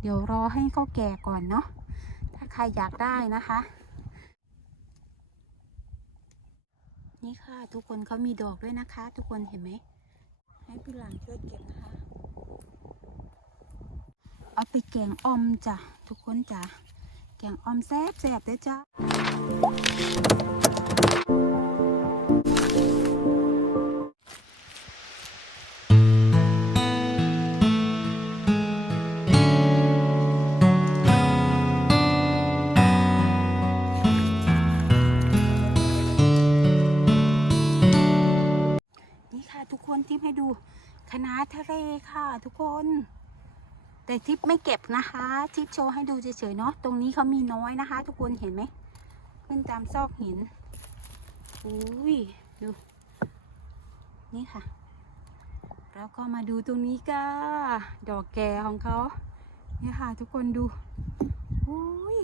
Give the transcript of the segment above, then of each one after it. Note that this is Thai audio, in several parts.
เดี๋ยวรอให้เขาแก่ก่อนเนาะ ถ้าใครอยากได้นะคะ นี่ค่ะทุกคนเขามีดอกด้วยนะคะ ทุกคนเห็นไหม ให้พี่หลานช่วยเก็บนะคะ เอาไปแกงออมจ้ะทุกคนจ้ะ แกงออมแซ่บแซ่บเด้อจ้า ทุกคน แต่ทิปไม่เก็บนะคะ ทิปโชว์ให้ดูเฉยๆเนาะตรงนี้เขามีน้อยนะคะ ทุกคนเห็นไหมขึ้นตามซอกหินอุ้ยดูนี่ค่ะ แล้วก็มาดูตรงนี้ก็ดอกแก่ของเขานี่ค่ะ ทุกคนดูอุ้ย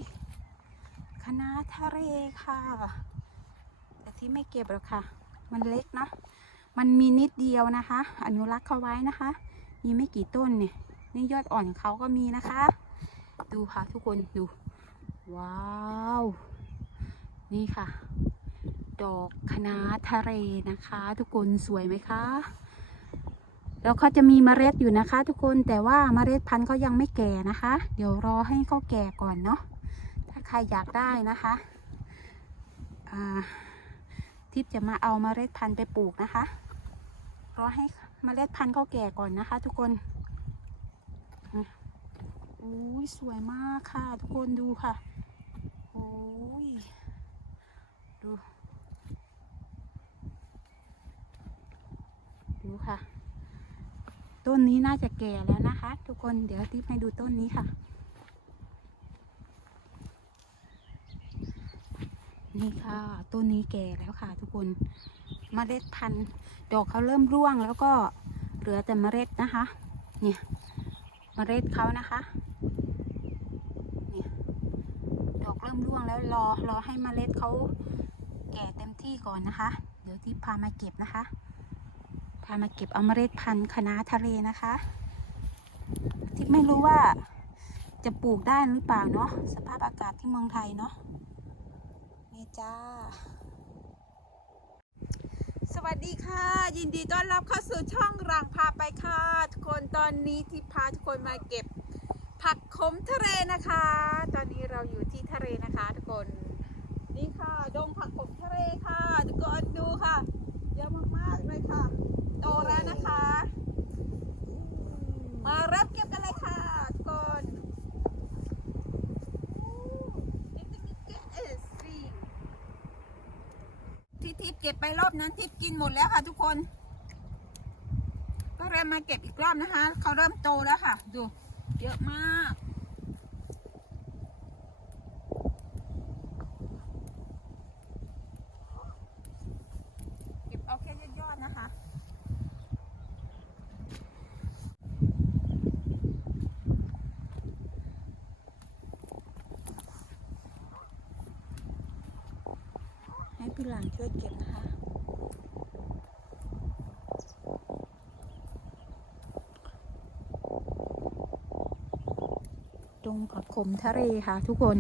คณะน้าทะเลค่ะ แต่ที่ไม่เก็บหรอกค่ะ มันเล็กเนาะมันมีนิดเดียวนะคะ อนุรักษ์เขาไว้นะคะ มีไม่กี่ต้นเนี่ย นี่ยอดอ่อนของเขาก็มีนะคะ ดูค่ะทุกคนดู ว้าว นี่ค่ะ ดอกคะน้าทะเลนะคะ ทุกคนสวยไหมคะแล้วเขาจะมีเมล็ดอยู่นะคะ ทุกคนแต่ว่าเมล็ดพันธุ์เขายังไม่แก่นะคะ เดี๋ยวรอให้เขาแก่ก่อนเนาะถ้าใครอยากได้นะคะทิพย์จะมาเอาเมล็ดพันธุ์ไปปลูกนะคะ รอให้ เมล็ดพันธุ์เขาแก่ก่อนนะคะ ทุกคนอุ้ยสวยมากค่ะ ทุกคนดูค่ะ โอ้ย ดู ดูค่ะ ต้นนี้น่าจะแก่แล้วนะคะ ทุกคน เดี๋ยวทิพย์ให้ดูต้นนี้ค่ะ นี่ค่ะ ต้นนี้แก่แล้วค่ะ ทุกคน เมล็ดพันธุ์ดอกเขาเริ่มร่วงแล้วก็เหลือแต่เมล็ดนะคะ เนี่ยเมล็ดเขานะคะเนี่ยดอกเริ่มร่วงแล้วรอรอให้เมล็ดเขาแก่เต็มที่ก่อนนะคะ เดี๋ยวที่พามาเก็บนะคะ พามาเก็บเอาเมล็ดพันธุ์คะน้าทะเลนะคะ ที่ไม่รู้ว่าจะปลูกได้หรือเปล่าเนาะสภาพอากาศที่เมืองไทยเนาะนี่จ้า สวัสดีค่ะ ยินดีต้อนรับเข้าสู่ช่องรังพาไปค่ะ ทุกคนตอนนี้ที่พาทุกคนมาเก็บ ผักขมทะเลนะคะ ตอนนี้เราอยู่ที่ทะเลนะคะ ทุกคนนี่ค่ะดงผักขมทะเลค่ะ ทุกคนดูค่ะเยอะมากๆเลยค่ะ โตแล้วนะคะ มารับเก็บกันเลยค่ะทุกคนอู้ Interesting ที่ทิพย์ เก็บไปรอบนั้นทิพย์กินหมดแล้วค่ะทุกคน ก็เริ่มมาเก็บอีกรอบนะคะ เขาเริ่มโตแล้วค่ะ ดู เยอะมาก เก็บเอาแค่ยอดๆนะคะ ให้พี่หลังช่วยเก็บนะคะ ตรงผับคมทะเลค่ะทุกคน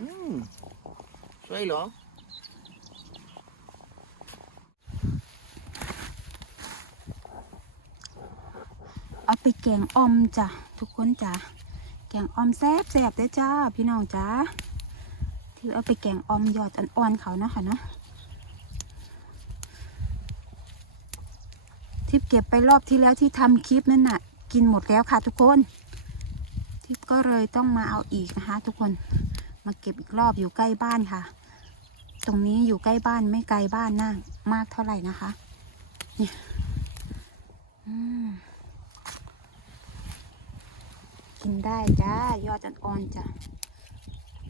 อืมส วยเหรอ เอาไปแกงอมจ้ะทุกคนจ้ะแกงอมแซ่บแซ่บเด้อจ้า พี่น้องจ้าที่เอาไปแกงออมยอดอ่อนๆเขาเนาะค่ะเนาะทิปเก็บไปรอบที่แล้วที่ทำคลิปนั่นน่ะ กินหมดแล้วค่ะทุกคนทิปก็เลยต้องมาเอาอีกนะคะ ทุกคนมาเก็บอีกรอบอยู่ใกล้บ้านค่ะ ตรงนี้อยู่ใกล้บ้านไม่ไกลบ้านนั่งมากเท่าไหร่นะคะ เนี่ยกินได้จ้ายอดอ่อนๆจ้ะ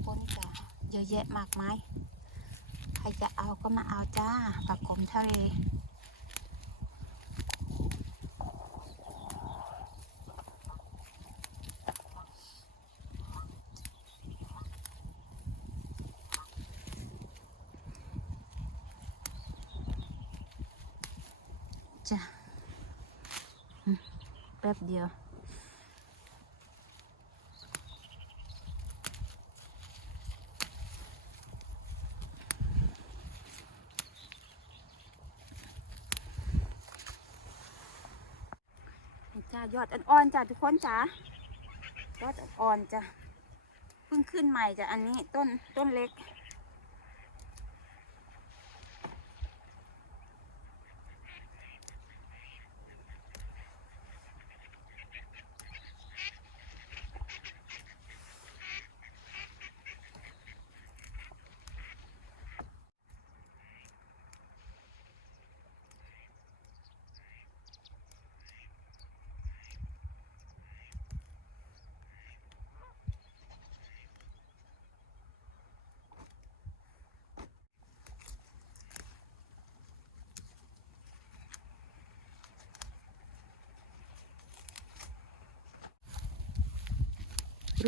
พ้นจ้ะเยอะแยะมากมายใครจะเอาก็มาเอาจ้าผักขมทะเล จ้ะแป๊บเดียวจ้ายอดอ่อนๆจ้ะทุกคนจ้ายอดอ่อนๆจ้ะเพิ่งขึ้นใหม่จ้ะอันนี้ต้นต้นเล็ก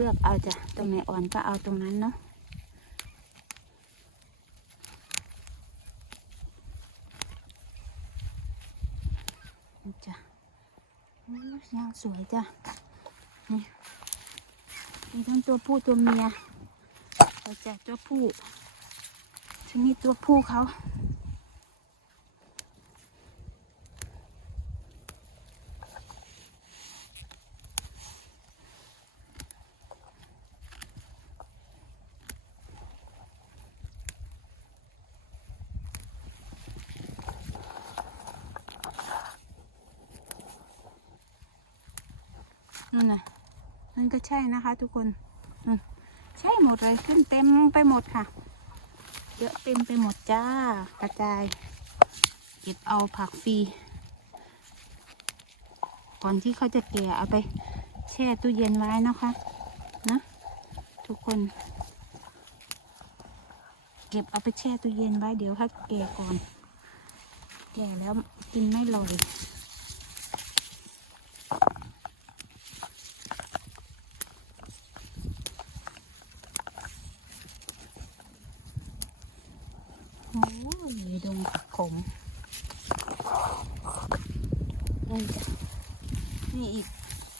เลือกเอาจ้ะตรงไหนอ่อนก็เอาตรงนั้นเนาะจ้ะยยังสวยจ้ะนี่มีทั้งตัวผู้ตัวเมียเราจะตัวผู้ชนิดตัวผู้เขา นั่นน่ะนั่นก็ใช่นะคะ ทุกคนใช่หมดเลยขึ้นเต็มไปหมดค่ะ เยอะเต็มไปหมดจ้ากระจาย เก็บเอาผักฟรีก่อนที่เขาจะแก่เอาไปแช่ตู้เย็นไว้นะคะนะทุกคน เก็บเอาไปแช่ตู้เย็นไว้เดี๋ยวถ้าแก่ก่อน แก่แล้วกินไม่ลอย โอ้ยดงผักขมนี่จ้ะนี่อีก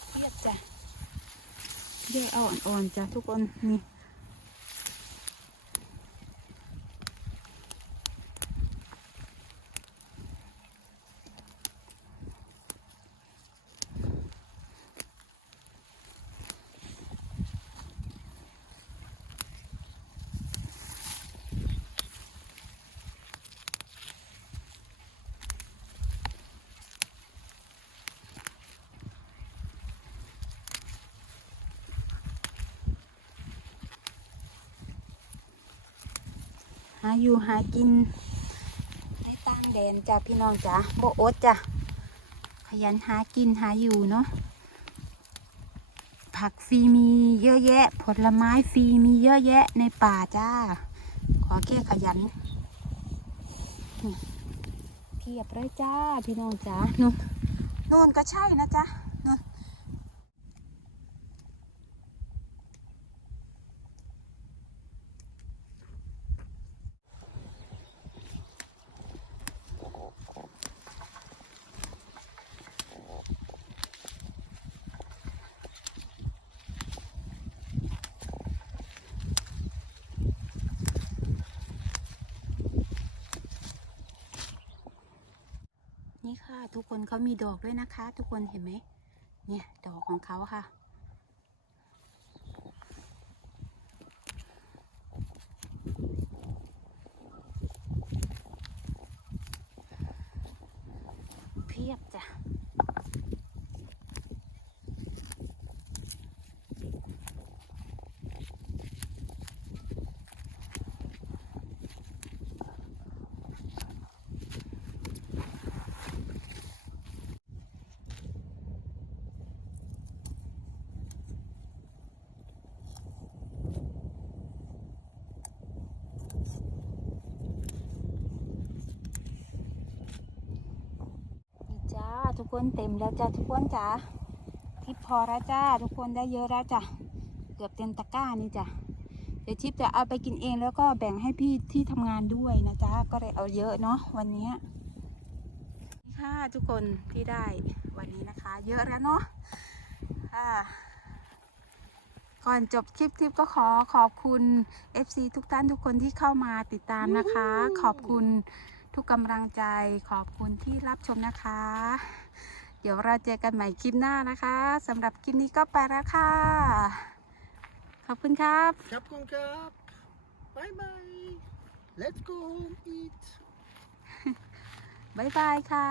เทียบจ้ะแยกเอาอ่อนๆจ้ะทุกคนนี่าอยู่หากินในต่างแดนจ้ะพี่น้องจ้ะโบอดจ้ะขยันหากินหาอยู่เนาะผักฟรีมีเยอะแยะ ผลไม้ฟรีมีเยอะแยะในป่าจ้า ขอแค่ขยันเพียบเลยจ้าพี่น้องจ้านู่นนู่นก็ใช่นะจ๊ะนู่น นี่ค่ะ ทุกคนเขามีดอกด้วยนะคะ ทุกคนเห็นไหมเนี่ยดอกของเขาค่ะ เพียบจ้ะ ทุก คนเต็มแล้วจ้ะทุกคนจ้ะทิปพอแล้วจ้าทุกคนได้เยอะแล้วจ้ะเกือบเต็มตะกร้านี่จ้ะเดี๋ยวทิปจะเอาไปกินเองแล้วก็แบ่งให้พี่ที่ทำงานด้วยนะจ๊ะก็เลยเอาเยอะเนาะวันนี้นี่ค่ะทุกคนที่ได้วันนี้นะคะ เยอะแล้วเนาะค่ะก่อนจบคลิปทิปก็ขอขอบคุณ FC ทุกท่านทุกคนที่เข้ามาติดตามนะคะ ขอบคุณทุกกำลังใจขอบคุณที่รับชมนะคะ เดี๋ยวเราเจอกันใหม่คลิปหน้านะคะสำหรับคลิปนี้ก็ไปแล้วค่ะ ขอบคุณครับ ครับคุณครับบายบาย let's go home eat บายบายค่ะ